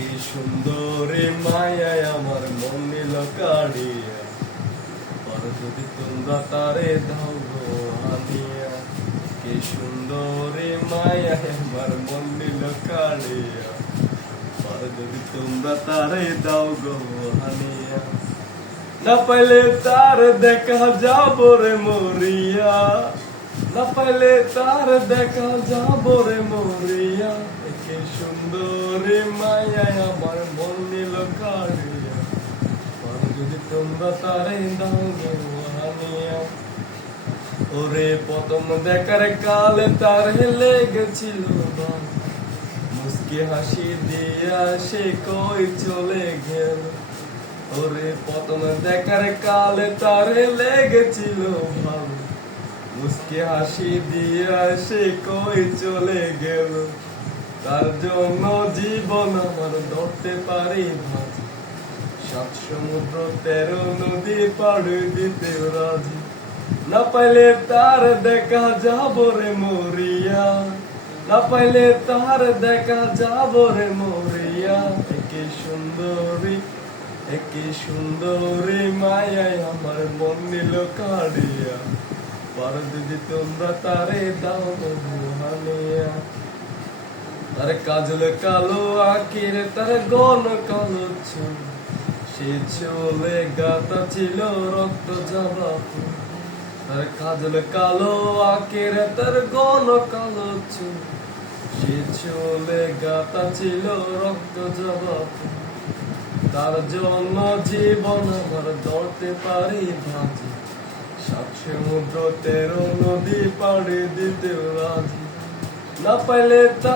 কি সুন্দরী মায়ায় আমার মন নিল কাড়িয়া, আর যদি তোমরা তারে দাও গো আনিয়া। কি সুন্দরী মায়ায় আমার মন নিল কাড়িয়া, আর যদি তোমরা তারে দাও গো আনিয়া। না পাইলে তার দেখা যাব রে মরিয়া, না পাইলে তার দেখা যাব রে মরিয়া। কি সুন্দরী মায়ায় আমার মন নিল কাড়িয়া, আর যদি তোমরা তারে দাও গো আনিয়া। ওরে প্রথম দেখার কালে তার লেগেছিল বাম, মুস্কি হাসি দিয়া সে কই চলে গেল। ওরে প্রথম দেখার কালে তার লেগেছিল ভালো, মুস্কি হাসি দিয়া সে কই চলে গেল। তার জন্য জীবন আমার ধরতে পারি ভাজ, 7 সমুদ্র 13 নদী পাড়ি দিতে রাজি। না পাইলে তার দেখা যাব রে মরিয়া, না পাইলে তার দেখা যাব রে মরিয়া। কি সুন্দরী, কি সুন্দরী মায়ায় আমার মন নিল কাড়িয়া, আর যদি তোমরা তারে দাও গো আনিয়া। তার কাজল কালো আঁকির তার গন কালো চুল, সে চলে গাতা ছিল রক্ত জবা ফুল। তার কাজল কালো আঁকির তার গন কালো চুল, সে চলে গাতা ছিল রক্ত জবা ফুল। তার জন্য জীবন আমার ধরতে পারি ভাজি, 7 সমুদ্র 13 নদী পাড়ি দিতে রাজি। না পাইলে তা